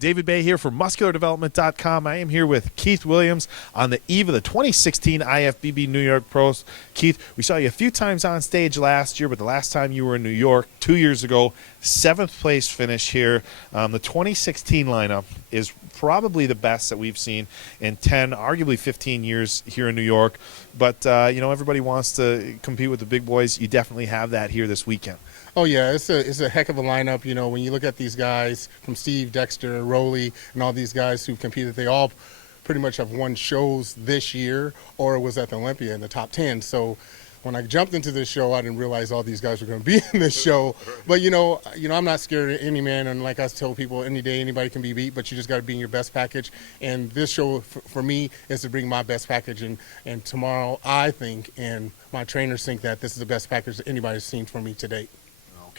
David Bay here for MuscularDevelopment.com. I am here with Keith Williams on the eve of the 2016 IFBB New York Pros. Keith, we saw you a few times on stage last year, but the last time you were in New York 2 years ago, 7th place finish here. The 2016 lineup is probably the best that we've seen in 10, arguably 15 years here in New York. But, everybody wants to compete with the big boys. You definitely have that here this weekend. Oh yeah, it's a heck of a lineup. You know, when you look at these guys from Steve, Dexter, Rowley, and all these guys who've competed, they all pretty much have won shows this year or was at the Olympia in the top 10. So when I jumped into this show, I didn't realize all these guys were going to be in this show. But you know, I'm not scared of any man, and like I tell people, any day anybody can be beat, but you just got to be in your best package. And this show for me is to bring my best package. And tomorrow, I think, and my trainers think that this is the best package that anybody's seen from me to date.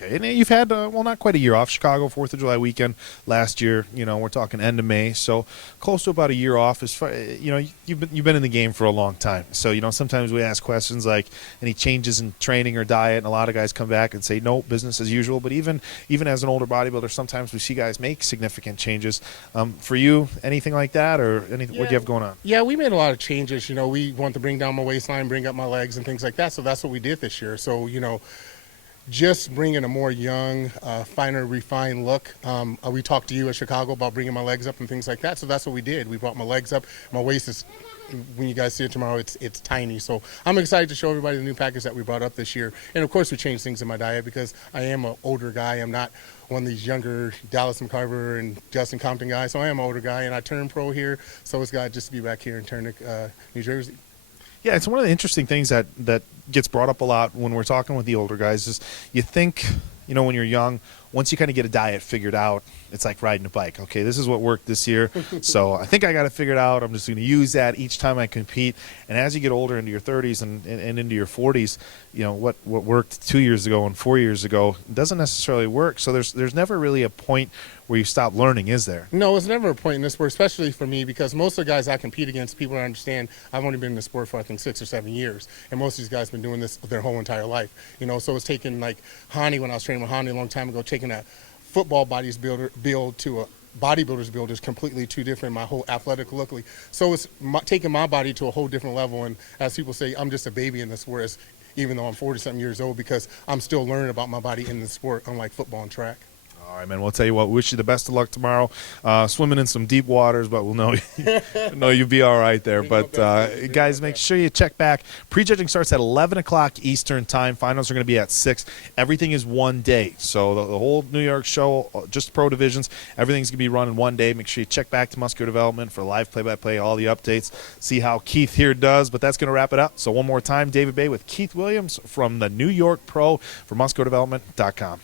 Okay, and you've had, not quite a year off. Chicago, 4th of July weekend last year. We're talking end of May, so close to about a year off. As far, you've been in the game for a long time. So, sometimes we ask questions like any changes in training or diet, and a lot of guys come back and say, no, business as usual. But even as an older bodybuilder, sometimes we see guys make significant changes. For you, anything like that, or anything? What do you have going on? Yeah, we made a lot of changes. We want to bring down my waistline, bring up my legs, and things like that. So that's what we did this year. So, just bringing a more young, finer, refined look. We talked to you at Chicago about bringing my legs up and things like that. So that's what we did. We brought my legs up. My waist is, when you guys see it tomorrow, it's tiny. So I'm excited to show everybody the new package that we brought up this year. And, of course, we changed things in my diet because I am an older guy. I'm not one of these younger Dallas McCarver and Justin Compton guys. So I am an older guy, and I turned pro here. So it's got just to be back here in Turner, New Jersey. Yeah, it's one of the interesting things that gets brought up a lot when we're talking with the older guys is you think, when you're young, once you kind of get a diet figured out, it's like riding a bike. Okay, this is what worked this year, so I think I got it figured out. I'm just going to use that each time I compete. And as you get older into your 30s and into your 40s, what worked 2 years ago and 4 years ago doesn't necessarily work. So there's never really a point where you stop learning, is there? No, it's never a point in this sport, especially for me, because most of the guys I compete against, people don't understand, I've only been in the sport for, I think, 6 or 7 years. And most of these guys have been doing this their whole entire life. So it's taken, like, Hani, when I was training with Hani a long time ago, taking a football build to a bodybuilder's build is completely too different, my whole athletic look. So it's taking my body to a whole different level. And as people say, I'm just a baby in this sport, even though I'm 40-something years old, because I'm still learning about my body in the sport, unlike football and track. All right, man. We'll tell you what. Wish you the best of luck tomorrow. Swimming in some deep waters, but we'll know you'll be all right there. But guys, make sure you check back. Prejudging starts at 11 o'clock Eastern time. Finals are going to be at 6. Everything is one day. So the whole New York show, just pro divisions, everything's going to be run in one day. Make sure you check back to Muscular Development for live play-by-play, all the updates. See how Keith here does. But that's going to wrap it up. So one more time, David Bay with Keith Williams from the New York Pro for MuscularDevelopment.com.